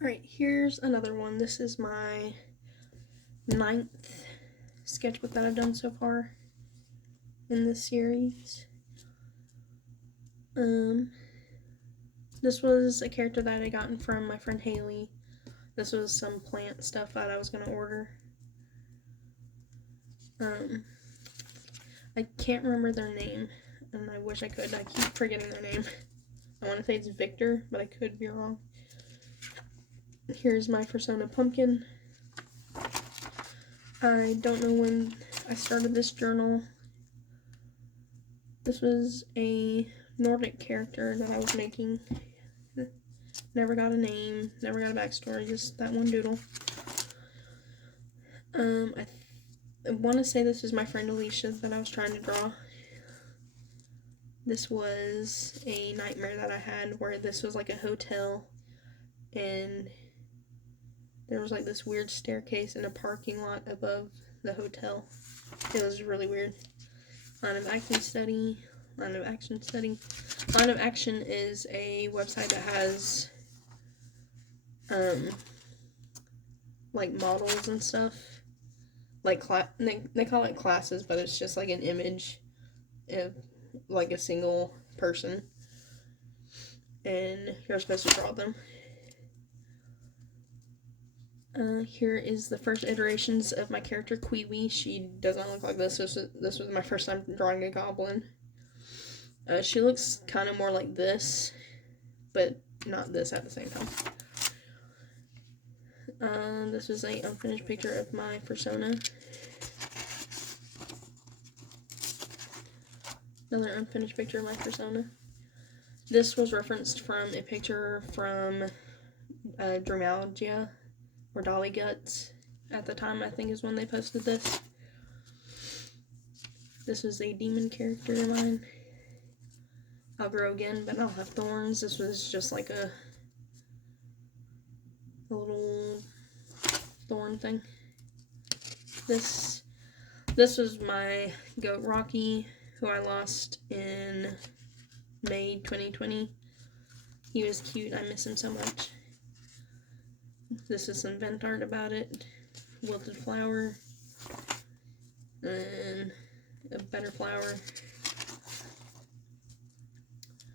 Alright, here's another one. This is my 9th sketchbook that I've done so far in this series. This was a character that I gotten from my friend Haley. This was some plant stuff that I was going to order. I can't remember their name, and I wish I could. I keep forgetting their name. I want to say it's Victor, but I could be wrong. Here's my Persona Pumpkin. I don't know when I started this journal. This was a Nordic character that I was making. Never got a name, never got a backstory, just that one doodle. I want to say this was my friend Alicia that I was trying to draw. This was a nightmare that I had where this was like a hotel and there was like this weird staircase in a parking lot above the hotel. It was really weird. Line of Action Study. Line of Action Study. Line of Action is a website that has like models and stuff. Like they call it classes, but it's just like an image of like a single person. And you're supposed to draw them. Here is the first iterations of my character, Queewee. She does not look like this. This was my first time drawing a goblin. She looks kind of more like this, but not this at the same time. This is an unfinished picture of my persona. Another unfinished picture of my persona. This was referenced from a picture from Dreamalgia, or Dolly Guts, at the time, I think is when they posted this. This was a demon character of mine. I'll grow again, but I'll have thorns. This was just like a little thorn thing. This was my goat Rocky, who I lost in May 2020. He was cute. I miss him so much. This is some vent art about it. Wilted flower. And a better flower.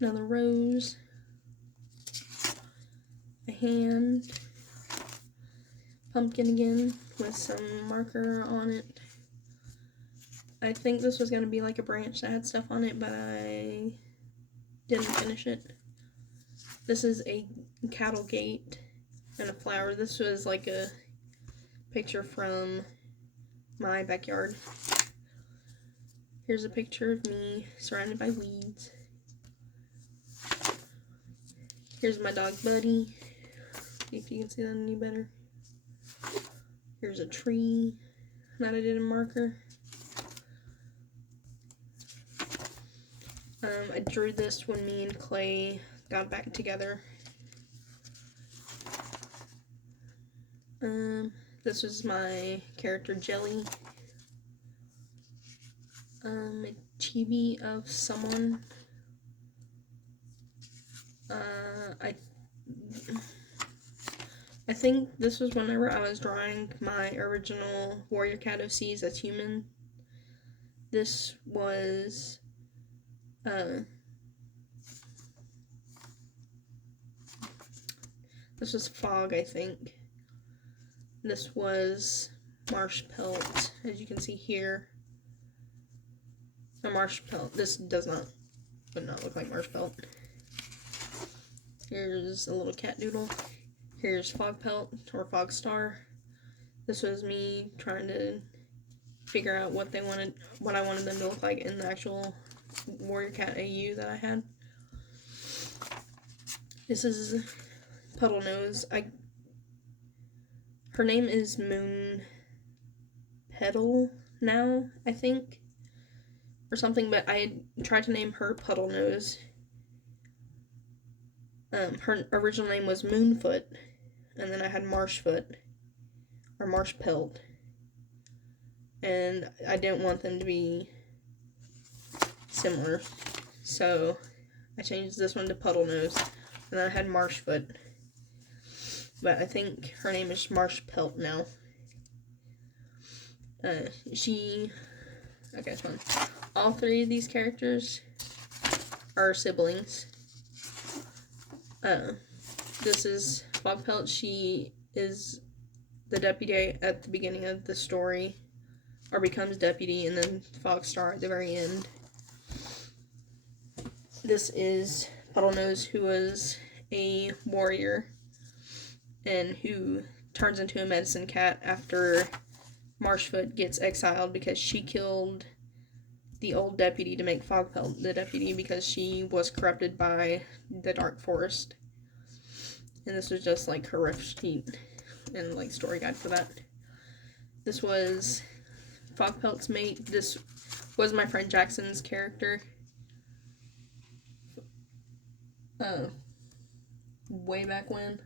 Another rose. A hand. Pumpkin again with some marker on it. I think this was going to be like a branch that had stuff on it, but I didn't finish it. This is a cattle gate and a flower. This was like a picture from my backyard. Here's a picture of me surrounded by weeds. Here's my dog Buddy, if you can see that any better. Here's a tree that I did in marker. I drew this when me and Clay got back together. This was my character Jelly. A chibi of someone. I think this was whenever I was drawing my original Warrior Cat OCs as human. This was Fog, I think. This was Marsh Pelt, as you can see here. A Marsh Pelt. This would not look like Marsh Pelt. Here's a little cat doodle. Here's Fog Pelt, or Fog Star. This was me trying to figure out what I wanted them to look like in the actual Warrior Cat AU that I had. This is Puddle Nose. Her name is Moon Petal now, I think, or something, but I tried to name her Puddle Nose. Her original name was Moonfoot, and then I had Marshfoot, or Marsh Pelt, and I didn't want them to be similar, so I changed this one to Puddle Nose, and then I had Marshfoot. but I think her name is Marsh Pelt now. Okay, it's fun. All three of these characters are siblings. This is Fogpelt. She is the deputy at the beginning of the story, or becomes deputy, and then Fogstar at the very end. This is Puddlenose, who was a warrior and who turns into a medicine cat after Marshfoot gets exiled because she killed the old deputy to make Fogpelt the deputy because she was corrupted by the Dark Forest. And this was just like her ref sheet and like story guide for that. This was Fogpelt's mate. This was my friend Jackson's character. Way back when.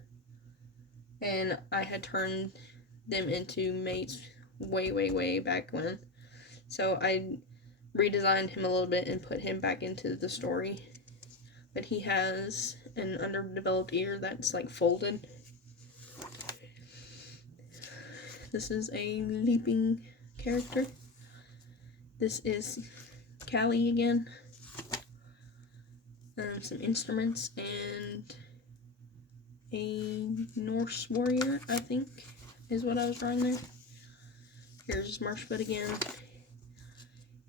And I had turned them into mates way back when. So I redesigned him a little bit and put him back into the story. But he has an underdeveloped ear that's like folded. This is a leaping character. This is Callie again. Some instruments and a Norse warrior, I think, is what I was drawing there. Here's Marshfoot again.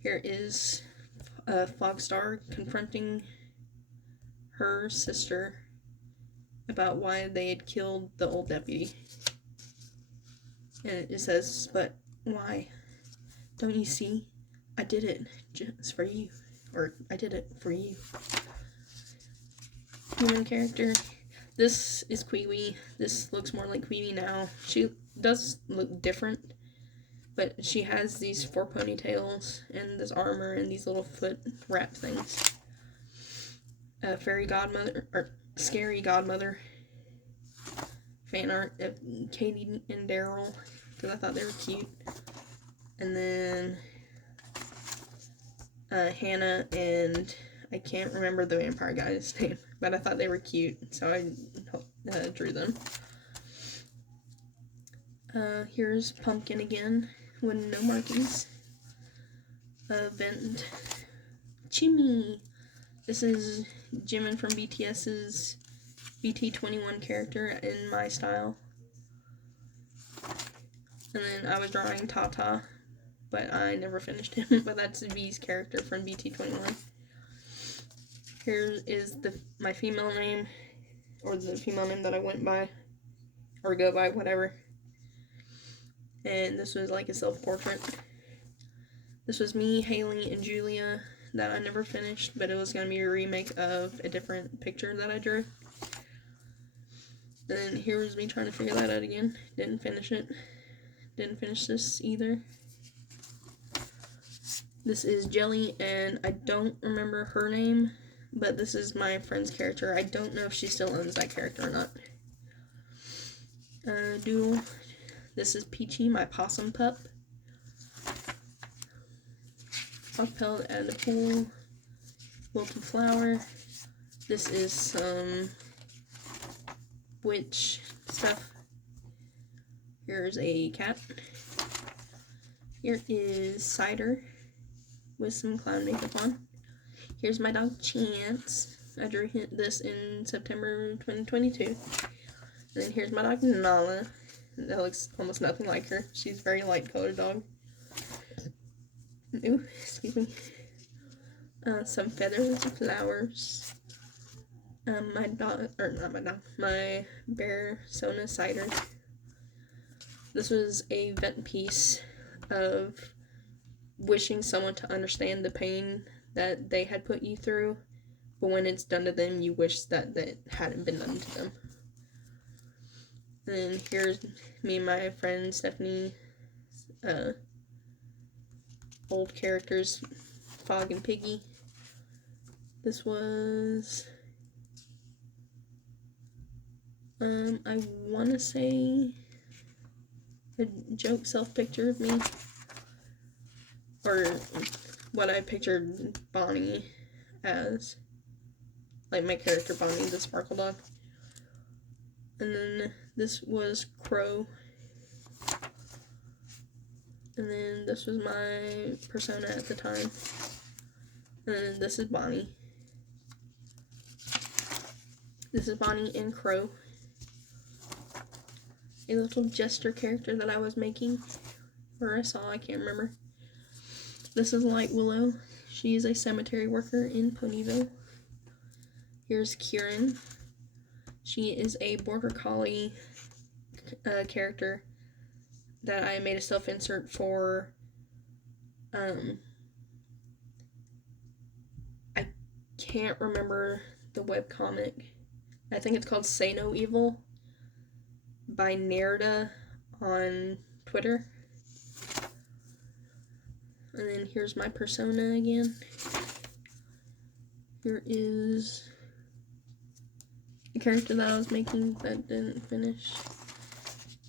Here is Fogstar confronting her sister about why they had killed the old deputy. And it says, but why? Don't you see? I did it just for you. Or, I did it for you. Human character. This is Queewee. This looks more like Queewee now. She does look different, but she has these 4 ponytails and this armor and these little foot wrap things. Fairy godmother, or scary godmother. Fan art of Katie and Daryl, because I thought they were cute. And then Hannah and I can't remember the vampire guy's name, but I thought they were cute, so I drew them. Here's Pumpkin again, with no markings. Vent. Chimmy! This is Jimin from BTS's BT21 character in my style. And then I was drawing Tata, but I never finished him, but that's V's character from BT21. Here is my female name, or the female name that I went by, or go by, whatever. And this was like a self-portrait. This was me, Haley, and Julia that I never finished, but it was going to be a remake of a different picture that I drew. And then here was me trying to figure that out again. Didn't finish it. Didn't finish this either. This is Jelly, and I don't remember her name, but this is my friend's character. I don't know if she still owns that character or not. Doodle. This is Peachy, my possum pup. Fogpelt at the pool. Wilted flower. This is some witch stuff. Here's a cat. Here is Cider with some clown makeup on. Here's my dog Chance. I drew this in September 2022. And then here's my dog Nala. That looks almost nothing like her. She's a very light colored dog. Ooh, excuse me. Some feathers and flowers. My dog, or not my dog, my bear Sona Cider. This was a vent piece of wishing someone to understand the pain that they had put you through, but when it's done to them, you wish that hadn't been done to them. And then here's me and my friend Stephanie, old characters, Fog and Piggy. This was, I want to say a joke self-picture of me, or what I pictured Bonnie as, like my character Bonnie, the sparkle dog. And then this was Crow. And then this was my persona at the time. And then this is Bonnie. This is Bonnie and Crow. A little jester character that I was making. Or I saw, I can't remember. This is Light Willow. She is a cemetery worker in Ponyville. Here's Kieran. She is a border collie character that I made a self-insert for. I can't remember the webcomic. I think it's called Say No Evil by Nerda on Twitter. And then here's my persona again. Here is the character that I was making that didn't finish.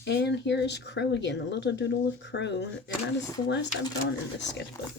And here is Crow again, a little doodle of Crow. And that is the last I've drawn in this sketchbook.